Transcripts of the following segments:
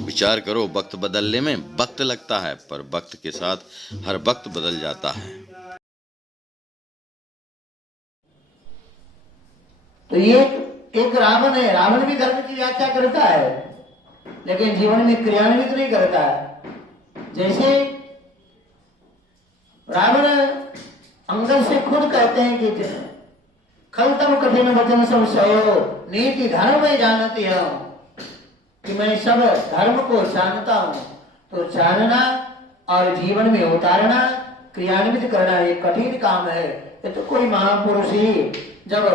विचार करो, वक्त बदलने में वक्त लगता है, पर वक्त के साथ हर वक्त बदल जाता है। तो ये एक रावण है, रावण भी धर्म की व्याख्या करता है लेकिन जीवन में क्रियान्वित नहीं करता है। जैसे रावण अंगद से खुद कहते हैं कि खलतम कठिन वचन सब सहो नीति धर्म में जानती हूं, कि मैं सब धर्म को जानता हूं। तो जानना और जीवन में उतारना, क्रियान्वित करना ये कठिन काम है। ये तो कोई महापुरुष ही जब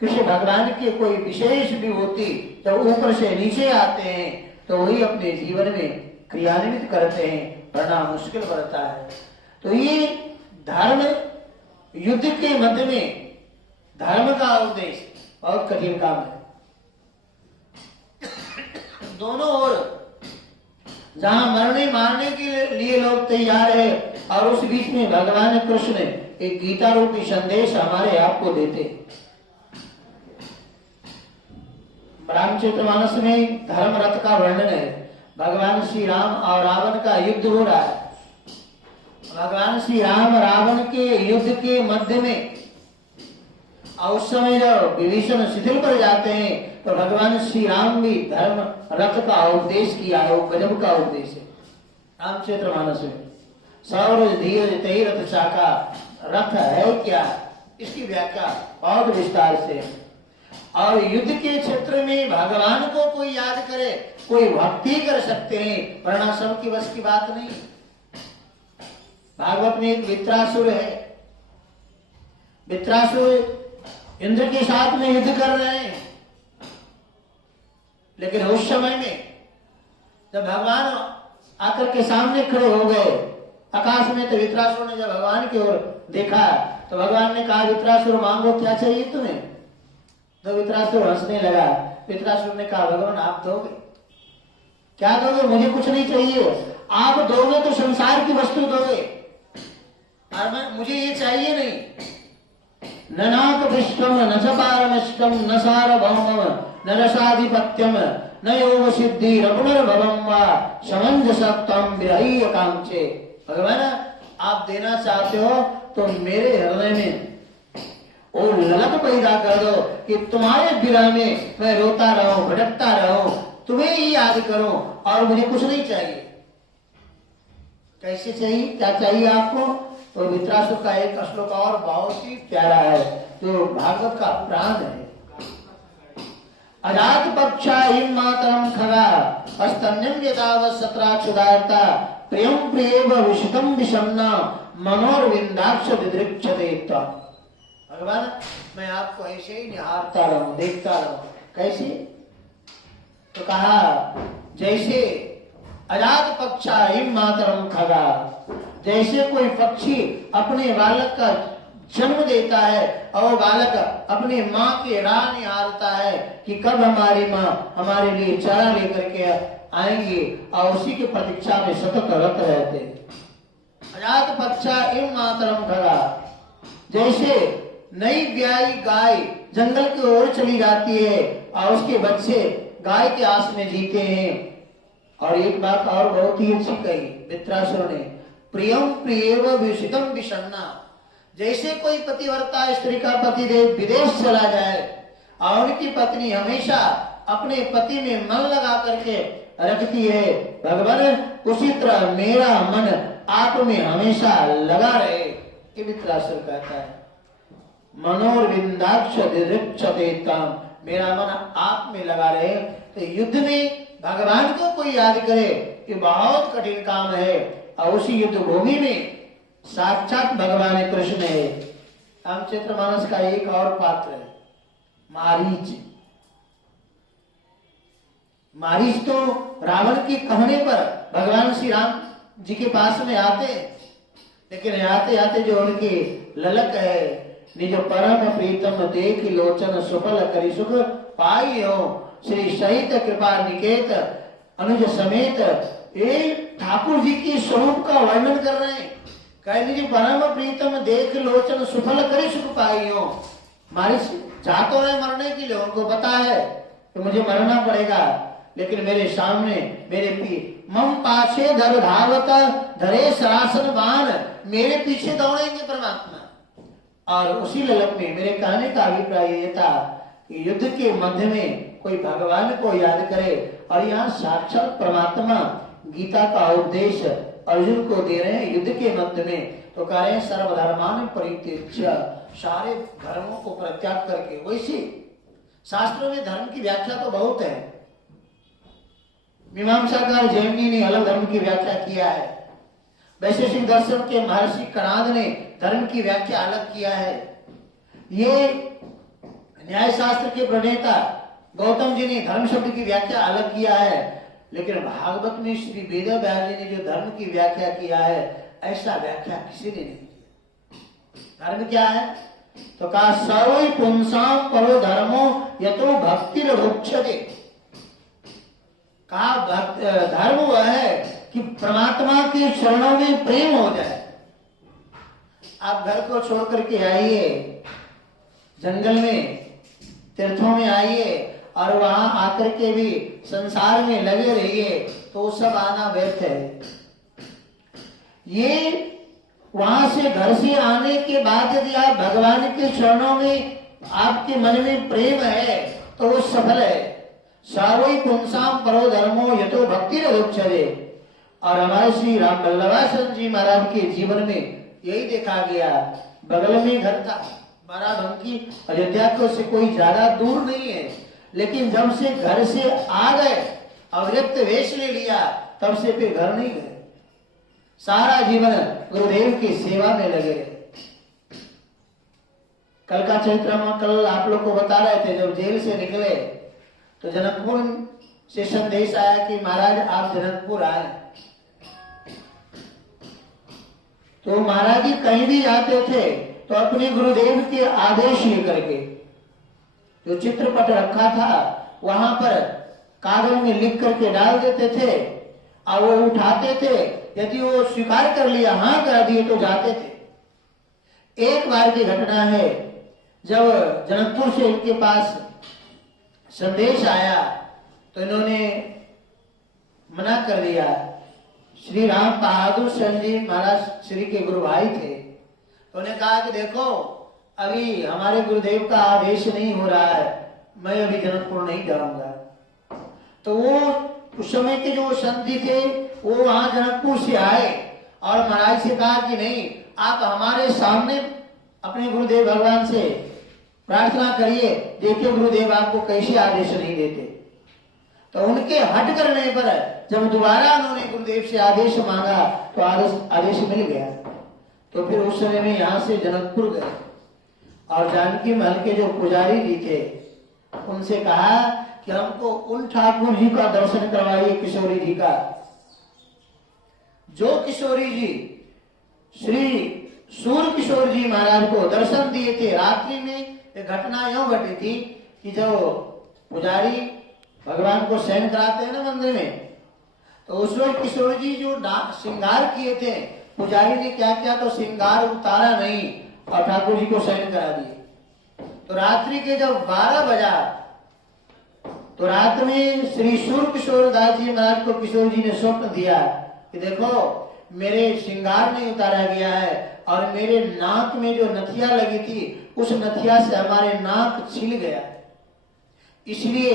किसी भगवान की कोई विशेष विभूति जब ऊपर से नीचे आते हैं तो वही अपने जीवन में क्रियान्वित करते हैं, वरना मुश्किल पड़ता है। तो ये धर्म युद्ध के मध्य में धर्म का उपदेश बहुत कठिन काम है। दोनों ओर जहां मरने मारने के लिए लोग तैयार है और उस बीच में भगवान कृष्ण एक गीता रूपी संदेश हमारे आपको देते। रामचरितमानस में धर्म रथ का वर्णन है। भगवान श्री राम और रावण का युद्ध हो रहा है। भगवान श्री राम रावण के युद्ध के मध्य में और उस समय जब विभीषण शिथिल पर जाते हैं तो भगवान श्री राम भी धर्म रथ का उपदेश किया है। वो गजब का उपदेश है रामचरितमानस में। सौरज धीरज तई रथ चाका, रथ है क्या, इसकी व्याख्या बहुत विस्तार से है। और युद्ध के क्षेत्र में भगवान को कोई याद करे, कोई भक्ति कर सकते हैं, वरना सबकी बस की बात नहीं। भागवत में एक वित्रासुर है। वित्रासुर इंद्र के साथ में युद्ध कर रहे हैं, लेकिन उस समय में जब भगवान आकर के सामने खड़े हो गए आकाश में, तो वित्रासुर ने जब भगवान की ओर देखा तो भगवान ने कहा, वित्रासुर मांगो क्या चाहिए तुम्हें। तो वित्रासुर हंसने लगा। वित्रासुर ने कहा, भगवान आप दोगे, क्या दोगे, मुझे कुछ नहीं चाहिए। आप दोगे तो संसार की वस्तु दोगे और मुझे ये चाहिए नहीं। न नाकपृष्ठम न च पारमष्टम न सार्वभौमम न रसाधिपत्यम न योग सिद्धि रघुनर्भवम वा समंजसत्वम विरह्य कांक्षे। भगवान आप देना चाहते हो तो मेरे हृदय में वो ललक पैदा कर दो कि तुम्हारे विरह में मैं रोता रहूं, भटकता रहूं, तुम्हें ही याद करूं और मुझे कुछ नहीं चाहिए। कैसे चाहिए, क्या चाहिए आपको। तो वित्रासुर का एक श्लोक और बहुत ही प्यारा है जो भागवत का प्राण है। अजात पक्षा हिम मातरम खगा अस्तन्यम यदाव सत्राक्षुदार्ता प्रियम प्रियेव विशुतम विषम्ना मनोरविंदाक्ष दिदृक्षते। भगवान मैं आपको ऐसे ही निहारता रहूं, देखता रहूं। कैसे, तो कहा जैसे अजात पक्षा हिम मातरम खगा, जैसे कोई पक्षी अपने बालक का जन्म देता है और बालक अपनी माँ की राह निहारता है कि कब हमारी माँ हमारे लिए चारा लेकर के आएंगी, और उसी की प्रतीक्षा में सतत रत रहते। अजात पक्षा हिम मातरम खगा, जैसे नई ब्याई गाय जंगल की ओर चली जाती है और उसके बच्चे गाय के आस में जीते हैं। और एक बात और बहुत ही अच्छी कही वित्रासुर ने, प्रियम प्रियेव विषितम विषन्ना, जैसे कोई पतिव्रता स्त्री का पतिदेव विदेश चला जाए और उनकी पत्नी हमेशा अपने पति में मन लगा करके रखती है, भगवान उसी तरह मेरा मन आप में हमेशा लगा रहे। ये वित्रासुर कहता है, मनोरविंदाक्ष दिदृक्षते ताम, मेरा मन आप में लगा रहे। तो युद्ध में भगवान को कोई याद करे ये बहुत कठिन काम है, और उसी युद्ध भूमि में साक्षात भगवान कृष्ण है। रामचरितमानस का एक और पात्र है मारीच। मारीच तो रावण के कहने पर भगवान श्री राम जी के पास में आते, लेकिन आते आते जो उनकी ललक है, निज परम प्रीतम देख लोचन सुफल करी सुख पाई हो, श्री सहित कृपा निकेत अनुज समेत। ये ठाकुर जी की स्वरूप का वर्णन कर रहे हैं। कह लीजिए परम प्रीतम देख लोचन सुफल करी सुख पाई हो। मारी जा तो रहे मरने के लिए, उनको पता है कि मुझे मरना पड़ेगा, लेकिन मेरे सामने मेरे मम पाछे धर धावत धरे सरासन बाण, मेरे पीछे दौड़ेंगे परमात्मा। और उसी ललक में मेरे कहने का अभिप्राय ये था कि युद्ध के मध्य में कोई भगवान को याद करे, और यहाँ साक्षात परमात्मा गीता का उपदेश अर्जुन को दे रहे हैं युद्ध के मध्य में। तो कह रहे हैं सर्वधर्मान परित्यज्य, सारे धर्मों को परित्याग करके। वैसे शास्त्रों में धर्म की व्याख्या तो बहुत है। मीमांसाकार जैमिनी ने अलग धर्म की व्याख्या किया है, वैशेषिक दर्शन के महर्षि कणाद ने धर्म की व्याख्या अलग किया है। ये न्याय शास्त्र के प्रणेता गौतम जी ने धर्म शब्द की व्याख्या अलग किया है, लेकिन भागवत में श्री वेद व्यास जी ने जो धर्म की व्याख्या किया है, ऐसा व्याख्या किसी ने नहीं किया। धर्म क्या है? तो कहा सर्व पुंसाम परो धर्मो यतो भक्ति रुक्षते। कहा धर्म वह है कि परमात्मा के चरणों में प्रेम हो जाए। आप घर को छोड़ करके आइए, जंगल में तीर्थों में आइए और वहां आकर के भी संसार में लगे रहिए, तो सब आना व्यर्थ है। ये वहां से घर से आने के बाद यदि आप भगवान के चरणों में आपके मन में प्रेम है तो वो सफल है। सावई पुंसाम परो धर्मो यतो भक्ति रुक्षते। और हमारे श्री राम बल्लभाचरण जी महाराज के जीवन में यही देखा गया। बगल में घर था बाराबंकी, अयोध्या को से कोई ज्यादा दूर नहीं है, लेकिन जब से घर से आ गए, अव्यक्त वेश ले लिया, तब से फिर घर नहीं गए। सारा जीवन गुरुदेव की सेवा में लगे रहे। कल का चरित्र हम कल आप लोग को बता रहे थे, जब जेल से निकले तो जनकपुर से संदेश आया कि महाराज आप जनकपुर आए। तो महाराज जी कहीं भी जाते थे तो अपने गुरुदेव के आदेश लेकर के जो चित्रपट रखा था वहां पर कागज में लिख करके डाल देते थे, और वो उठाते थे। यदि वो स्वीकार कर लिया, हाँ कर दिए, तो जाते थे। एक बार की घटना है, जब जनकपुर से इनके पास संदेश आया तो इन्होंने मना कर दिया। श्री राम बहादुर सिंह जी महाराज श्री के गुरु भाई थे, तो उन्होंने कहा कि देखो अभी हमारे गुरुदेव का आदेश नहीं हो रहा है, मैं अभी जनकपुर नहीं जाऊंगा। तो वो उस समय के जो संत थे वो वहां जनकपुर से आए और महाराज से कहा कि नहीं, आप हमारे सामने अपने गुरुदेव भगवान से प्रार्थना करिए, देखिए गुरुदेव आपको कैसे आदेश नहीं देते। तो उनके हट करने पर जब दोबारा उन्होंने गुरुदेव से आदेश मांगा तो आदेश मिल गया। तो फिर उस समय में यहाँ से जनकपुर गए और जानकी महल के जो पुजारी जी थे उनसे कहा कि हमको उन ठाकुर जी का दर्शन करवाइए, किशोरी जी का, जो किशोरी जी श्री सूर्य किशोर जी महाराज को दर्शन दिए थे। रात्रि में घटना यूं घटी थी कि जो पुजारी भगवान को शयन कराते हैं ना मंदिर में, तो उस रोज किशोर जी जो श्रृंगार किए थे, पुजारी ने क्या किया, तो श्रृंगार उतारा नहीं और ठाकुर जी को शयन करा दिए। तो रात्रि के जब 12 बजा तो रात में श्री सूर्य किशोर दास जी महाराज को किशोर जी ने स्वप्न दिया कि देखो मेरे श्रृंगार नहीं उतारा गया है और मेरे नाक में जो नथिया लगी थी उस नथिया से हमारे नाक छिल गया, इसलिए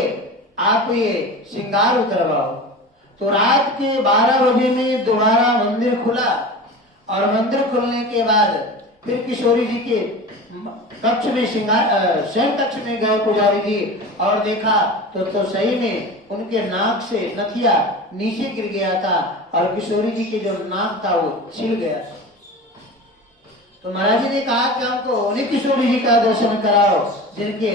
आप ये श्रृंगार उतरवाओ। तो रात के 12 बजे में दोबारा मंदिर खुला और मंदिर खुलने के बाद फिर किशोरी जी के कक्ष में शयन कक्ष में गए पुजारी जी और देखा तो सही में उनके नाक से नथिया नीचे गिर गया था और किशोरी जी के जो नाक था वो छिल गया। तो महाराज जी ने कहा कि हमको उन्हीं किशोरी जी का दर्शन कराओ जिनके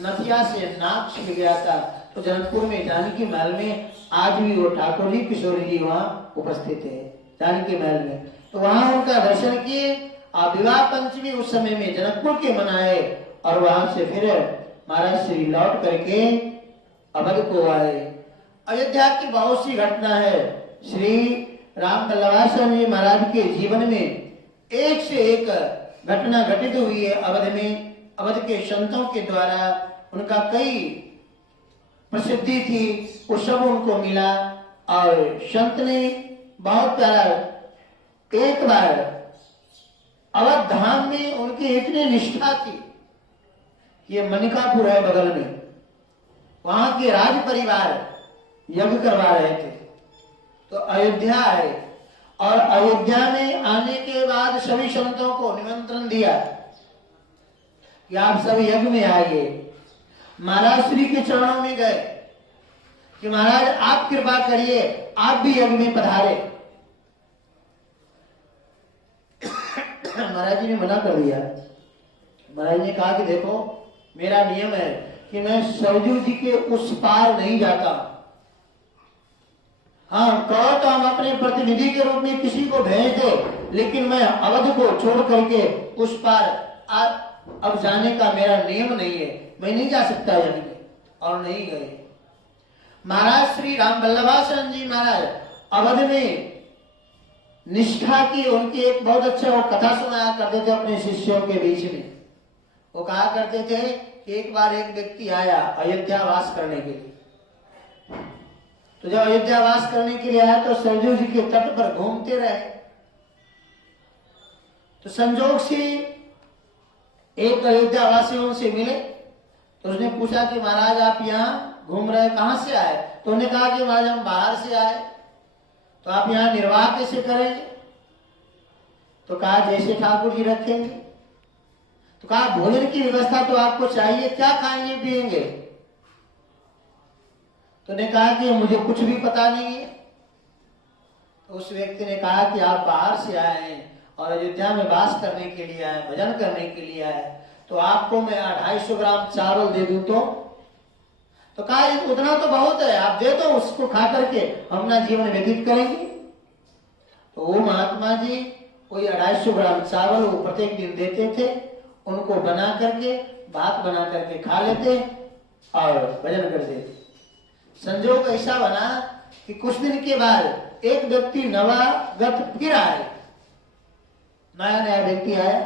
नथिया से नाक छिल गया था। तो जनकपुर में जानकी महल में आज भी वो ठाकुर जी किशोरी जी वहाँ उपस्थित है जानकी महल में। तो वहां उनका दर्शन किए और विवाह पंचमी उस समय में जनकपुर के मनाए और वहां से फिर महाराज श्री लौट करके अवध को आए। अयोध्या की बहुत सी घटना है। श्री राम बल्लभाचरण जी महाराज के जीवन में एक से एक घटना घटित हुई है अवध में। अवध के संतों के द्वारा उनका कई प्रसिद्धि थी वो सब उनको मिला। और संत ने बहुत प्यारा, एक बार अवध धाम में उनकी इतनी निष्ठा थी, ये मनिकापुर है बगल में, वहां के राज परिवार यज्ञ करवा रहे थे, तो अयोध्या आए और अयोध्या में आने के बाद सभी संतों को निमंत्रण दिया कि आप सब यज्ञ में आइए। महाराज श्री के चरणों में गए कि महाराज आप कृपा करिए, आप भी यज्ञ में पधारे। महाराज जी ने मना कर दिया। महाराज ने कहा कि देखो मेरा नियम है कि मैं सरजू जी के उस पार नहीं जाता। हाँ कहो तो हम अपने प्रतिनिधि के रूप में किसी को भेज दे, लेकिन मैं अवध को छोड़ करके उस पार अब जाने का मेरा नियम नहीं है, मैं नहीं जा सकता यज्ञ में। और नहीं गए। महाराज श्री राम वल्लभासन जी महाराज अवध में निष्ठा की उनकी एक बहुत अच्छा वो कथा सुनाया करते थे अपने शिष्यों के बीच में। वो कहा करते थे कि एक बार एक व्यक्ति आया अयोध्या वास करने के लिए। तो जब अयोध्या वास करने के लिए आया तो सरजू जी के तट पर घूमते रहे। तो संजोग से एक अयोध्या वासियों से मिले, तो उसने पूछा कि महाराज आप यहाँ घूम रहे, कहां से आए? तो उन्होंने कहा कि महाराज हम बाहर से आए। तो आप यहाँ निर्वाह कैसे करेंगे? तो कहा जैसे ठाकुर जी रखेंगे। तो कहा भोजन की व्यवस्था तो आपको चाहिए, क्या खाएंगे पिएंगे? तो ने कहा कि मुझे कुछ भी पता नहीं है। तो उस व्यक्ति ने कहा कि आप बाहर से आए हैं और अयोध्या में वास करने के लिए आए, भजन करने के लिए आए, तो आपको मैं 250 ग्राम चावल दे दूं तो कहा उतना तो बहुत है, आप दे दो, उसको खा करके हम अपना जीवन व्यतीत करेंगे। तो वो महात्मा जी कोई 250 ग्राम चावल वो प्रत्येक दिन देते थे, उनको बना करके भात बना करके खा लेते और भजन करते थे। संजोग ऐसा बना कि कुछ दिन के बाद एक व्यक्ति नवागत फिर आए, नया नया व्यक्ति आया।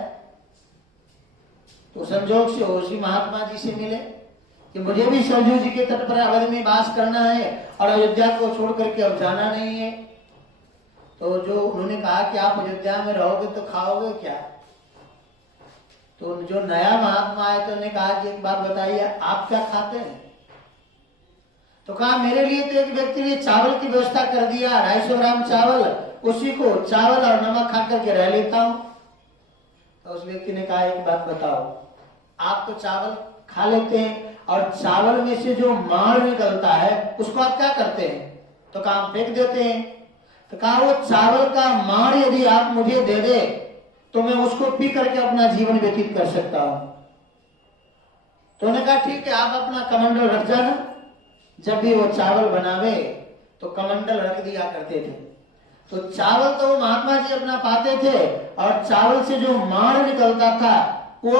तो संजोग से उसी महात्मा जी से मिले कि मुझे भी सरजू जी के तट पर अवध में वास करना है और अयोध्या को छोड़ करके अब जाना नहीं है। तो जो उन्होंने कहा कि आप अयोध्या में रहोगे तो खाओगे क्या? तो जो नया महात्मा आया तो उन्होंने कहा कि एक बात बताइए आप क्या खाते हैं? तो कहा मेरे लिए तो एक व्यक्ति ने चावल की व्यवस्था कर दिया, 250 ग्राम चावल, उसी को चावल और नमक खा करके रह लेता हूं। तो उस व्यक्ति ने कहा एक बात बताओ, आप तो चावल खा लेते हैं और चावल में से जो माड़ निकलता है उसको आप क्या करते हैं? तो कहा हम फेंक देते हैं। तो कहा वो चावल का माड़ यदि आप मुझे दे दे तो मैं उसको पी करके अपना जीवन व्यतीत कर सकता हूं। तो उन्होंने कहा ठीक है आप अपना कमंडल रख जाना, जब भी वो चावल बनावे तो कमंडल रख दिया करते थे। तो चावल तो वो महात्मा जी अपना पाते थे और चावल से जो माड़ निकलता था वो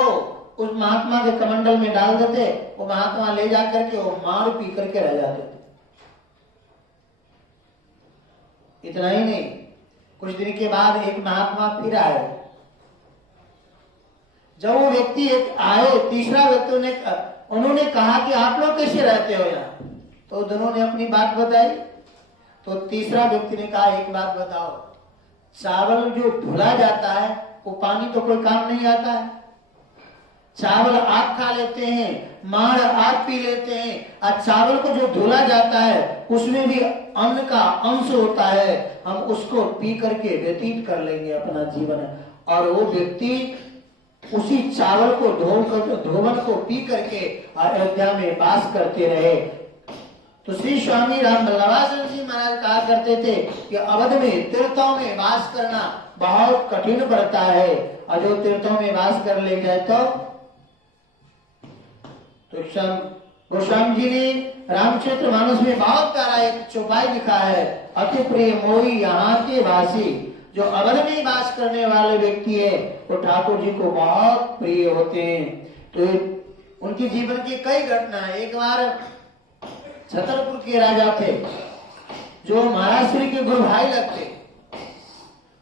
उस महात्मा के कमंडल में डाल देते, वो महात्मा ले जा करके वो माड़ पी करके रह जाते थे। इतना ही नहीं, कुछ दिन के बाद एक महात्मा फिर आए। जब वो व्यक्ति एक आए, तीसरा व्यक्ति उन्होंने कहा कि आप लोग कैसे रहते हो यहाँ? तो दोनों ने अपनी बात बताई। तो तीसरा व्यक्ति ने कहा एक बात बताओ, चावल जो धुला जाता है वो पानी तो कोई काम नहीं आता है। चावल आप खा लेते हैं, माड़ आप पी लेते हैं, और चावल को जो धुला जाता है उसमें भी अन्न का अंश होता है, हम उसको पी करके व्यतीत कर लेंगे अपना जीवन। और वो व्यक्ति उसी चावल को धोवन को पी करके अयोध्या में वास करते रहे। तो श्री स्वामी राम वल्लभासन जी महाराज कहा करते थे कि अवध में तीर्थों में वास करना बहुत कठिन पड़ता है, और जो तीर्थों में वास कर ले जाए तो गोस्वामी जी ने रामचरित्र मानस में बहुत प्यारा एक चौपाई लिखा है, अति प्रिय मोही यहाँ के वासी। जो अवध में वास करने वाले व्यक्ति है वो ठाकुर जी को बहुत प्रिय होते हैं। तो उनके जीवन की कई घटना है। एक बार छतरपुर के राजा थे जो महाराज श्री के गुरु भाई लगते,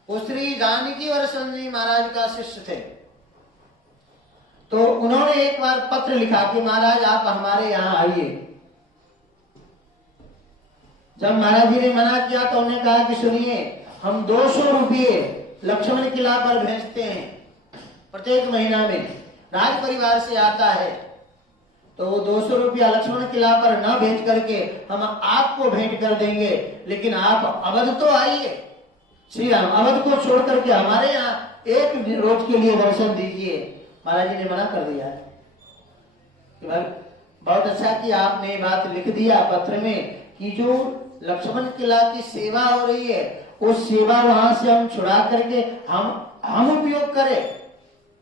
वो श्री जानकी वर्षन जी महाराज का शिष्य थे। तो उन्होंने एक बार पत्र लिखा कि महाराज आप हमारे यहाँ आइए। जब महाराज जी ने मना किया तो उन्होंने कहा कि सुनिए, हम 200 रुपये लक्ष्मण किला पर भेजते हैं प्रत्येक महीना में, राज परिवार से आता है, तो वो 200 रुपया लक्ष्मण किला पर न भेज करके हम आपको भेंट कर देंगे, लेकिन आप अवध तो आइए, श्री राम अवध को छोड़ करके हमारे यहाँ एक रोज के लिए दर्शन दीजिए। महाराज जी ने मना कर दिया कि भाई बहुत अच्छा कि आपने बात लिख दिया पत्र में कि जो लक्ष्मण किला की सेवा हो रही है उस सेवा वहां से हम छुड़ा करके हम उपयोग करें,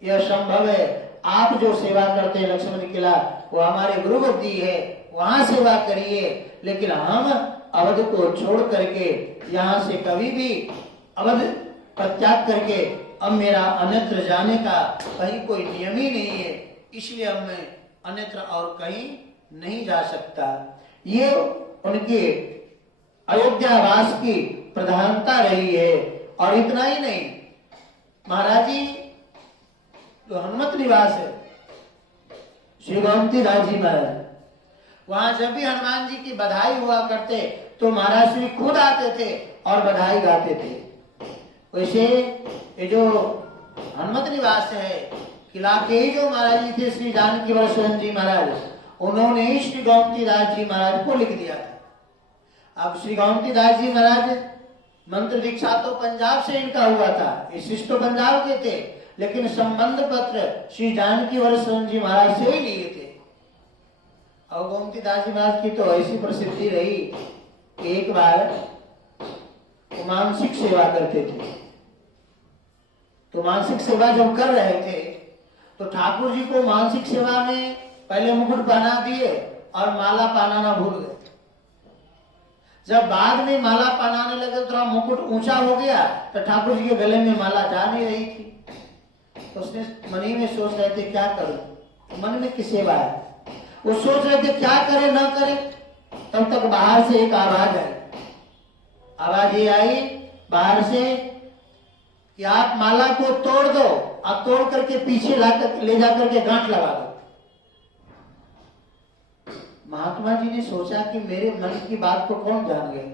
यह संभव है। आप जो सेवा करते हैं लक्ष्मण किला वो हमारे गुरु बुद्धि है, वहां सेवा करिए, लेकिन हम अवध को छोड़ करके यहाँ से कभी भी अवध प्रत्याग करके अब मेरा अन्यत्र जाने का कहीं कोई नियम ही नहीं है, इसलिए अब मैं अन्यत्र और कहीं नहीं जा सकता। ये उनके अयोध्यावास की प्रधानता रही है। और इतना ही नहीं, महाराज जी जो हनुमत निवास है श्री गोमती दास जी महाराज, वहां जब भी हनुमान जी की बधाई हुआ करते तो महाराज श्री खुद आते थे और बधाई गाते थे। वैसे ये जो हनुमत निवास है किला के ही जो महाराज जी थे श्री जानकी वरसवन जी महाराज, उन्होंने ही श्री गोमती दास जी महाराज को लिख दिया था। अब श्री गोमती दास जी महाराज मंत्र दीक्षा तो पंजाब से इनका हुआ था, ये शिष्ट तो पंजाब के थे, लेकिन संबंध पत्र श्री जानकी वरसवन जी महाराज से ही लिए थे। और गोमती दास जी महाराज की तो ऐसी प्रसिद्धि रही कि एक बार वो मानसिक सेवा करते थे, तो मानसिक सेवा जब कर रहे थे तो ठाकुर जी को मानसिक सेवा में पहले मुकुट पहना दिए और माला पहनाना भूल गए। जब बाद में माला पहनाने लगे तो मुकुट ऊंचा हो गया तो ठाकुर जी के गले में माला जा नहीं रही थी। तो उसने मन ही में सोच रहे थे क्या करूं, मन में की सेवा है, वो सोच रहे थे क्या करे ना करे, तब तक बाहर से एक आवाज आई। आवाज ये आई बाहर से कि आप माला को तोड़ दो, आप तोड़ करके पीछे ले जाकर के गांठ लगा दो। महात्मा जी ने सोचा कि मेरे मन की बात को कौन जान गए,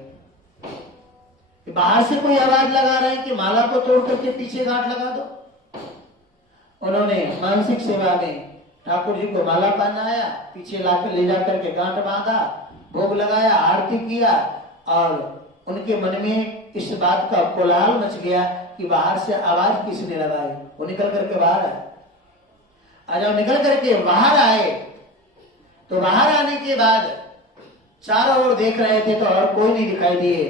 कि बाहर से कोई आवाज लगा रहे हैं कि माला को तोड़ करके पीछे गांठ लगा दो। उन्होंने मानसिक सेवा में ठाकुर जी को माला पहनाया, पीछे लाकर ले जाकर के गांठ बांधा, भोग लगाया, आरती किया, और उनके मन में इस बात का कोलाहल मच गया कि बाहर से आवाज किसने लगाई। वो निकल करके बाहर आए। जब निकल करके बाहर आए तो बाहर आने के बाद चारों ओर देख रहे थे तो और कोई नहीं दिखाई दिए।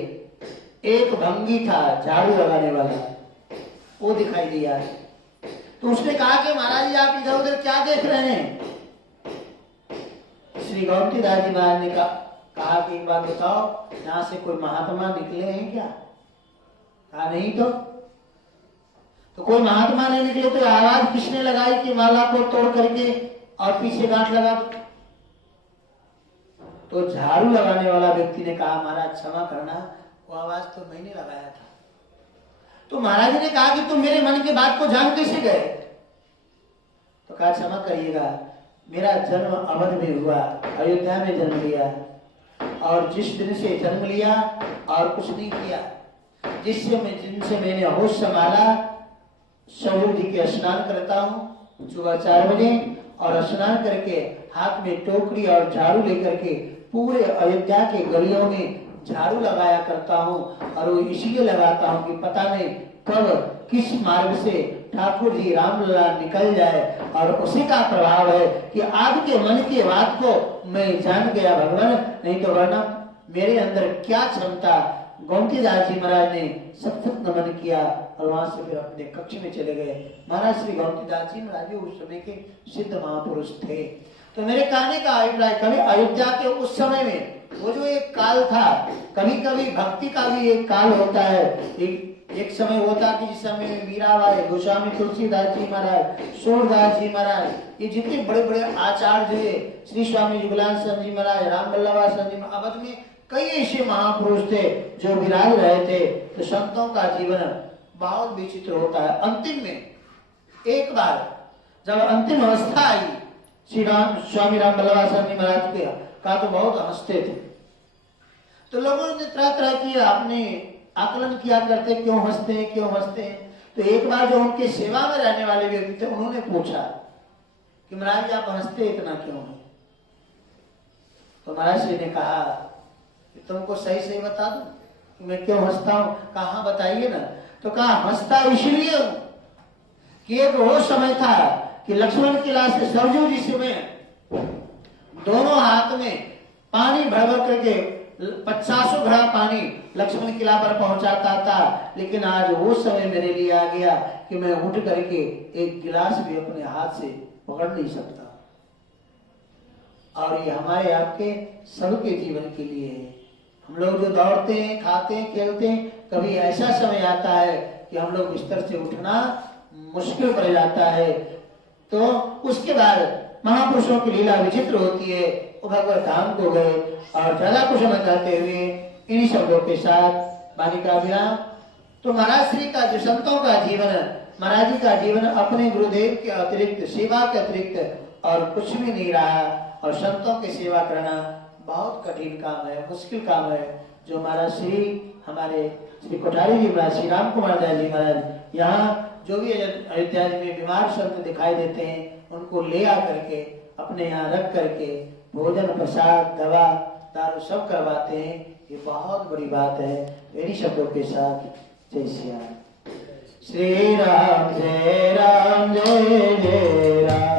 एक भंगी था झाड़ू लगाने वाला, वो दिखाई दिया। तो उसने कहा कि महाराज जी आप इधर उधर क्या देख रहे हैं। श्री गोमती दास जी महाराज ने कहा कि एक बात बताओ, यहाँ से कोई महात्मा निकले हैं क्या? कहा नहीं। तो कोई महात्मा नहीं निकले तो आवाज किसने लगाई कि माला को तोड़ करके और पीछे गांठ लगा दो? तो झाड़ू लगाने वाला व्यक्ति ने कहा महाराज क्षमा करना, वो आवाज तो मैंने लगाया था। तो महाराज ने कहा कि तुम मेरे मन की बात को जान कैसे गए? तो कहा क्षमा करिएगा, मेरा जन्म अवध में हुआ, अयोध्या में जन्म लिया, और जिस दिन से जन्म लिया और कुछ नहीं किया, जिनसे मैंने होश संभाला, सरयू जी के स्नान करता हूँ सुबह 4 बजे, और स्नान करके हाथ में टोकरी और झाड़ू लेकर के पूरे अयोध्या के गलियों में झाड़ू लगाया करता हूँ। और वो इसलिए लगाता हूँ कि पता नहीं कब किस मार्ग से ठाकुर जी रामलला निकल जाए, और उसी का प्रभाव है कि आपके मन की बात को मैं जान गया भगवान, नहीं तो वरना मेरे अंदर क्या क्षमता। गोमती दास जी महाराज ने सतत नमन किया और वहां से फिर अपने कक्ष में चले गए। महाराज श्री गोमती दास जी महाराज उस समय के सिद्ध महापुरुष थे। तो मेरे कहने का अभिप्राय, कभी अयोध्या के उस समय में वो जो एक काल था, कभी कभी भक्ति का भी एक काल होता है। एक समय होता कि जिस समय में मीराबाई, गोस्वामी तुलसीदास जी महाराज, सूरदास जी महाराज, ये जितने बड़े बड़े आचार्य थे, श्री स्वामी युगलानंद जी महाराज, राम बल्लभासन जी, अवध में कई ऐसे महापुरुष थे जो विराज रहे थे। तो संतों का जीवन बहुत विचित्र होता है। अंतिम में एक बार जब अंतिम अवस्था आई श्री स्वामी राम बल्लभासन जी महाराज के, कहा तो बहुत हंसते थे। तो लोगों ने तरह तरह की आपने आकलन किया करते, क्यों हंसते हैं, क्यों हंसते हैं। तो एक बार जो उनके सेवा में रहने वाले व्यक्ति थे, उन्होंने पूछा कि महाराज आप हंसते इतना क्यों हैं? तो महाराज श्री ने कहा कि तुमको सही सही बता दूं कि मैं क्यों हंसता हूं? कहा बताइए ना। तो कहा हंसता इसलिए हूं कि एक वो समय था कि लक्ष्मण किला से सरजू ऋषि में दोनों हाथ में पानी भर भर करके 50 घड़ा पानी लक्ष्मण किला पर पहुंचाता था, लेकिन आज वो समय मेरे लिए आ गया कि मैं उठ करके एक गिलास भी अपने हाथ से पकड़ नहीं सकता। और ये हमारे आपके सबके जीवन के लिए है। हम लोग जो दौड़ते हैं, खाते हैं, खेलते हैं, कभी ऐसा समय आता है कि हम लोग बिस्तर से उठना मुश्किल पड़ जाता है। तो उसके बाद महापुरुषों की लीला विचित्र होती है। वो भगवत धाम को गए और ज्यादा कुछ न कहते हुए इन्हीं शब्दों के साथ वाणी का विराम। तो महाराज श्री का जो संतों का जीवन, महाराज जी का जीवन अपने गुरुदेव के अतिरिक्त, सेवा के अतिरिक्त और कुछ भी नहीं रहा। और संतों की सेवा करना बहुत कठिन काम है, मुश्किल काम है। जो महाराज श्री हमारे श्री कोठारी जी महाराज, श्री राम कुमार दास जी महाराज, यहाँ जो भी अयोध्या में बीमार संत दिखाई देते हैं, उनको ले आ करके अपने यहाँ रख करके भोजन, प्रसाद, दवा, दारू सब करवाते हैं। ये बहुत बड़ी बात है। इन्हीं शब्दों के साथ जय श्री राम। श्री राम जय राम जय जय राम।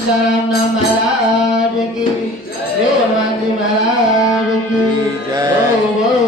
राम महाराज की, जय महाराज की जय जय।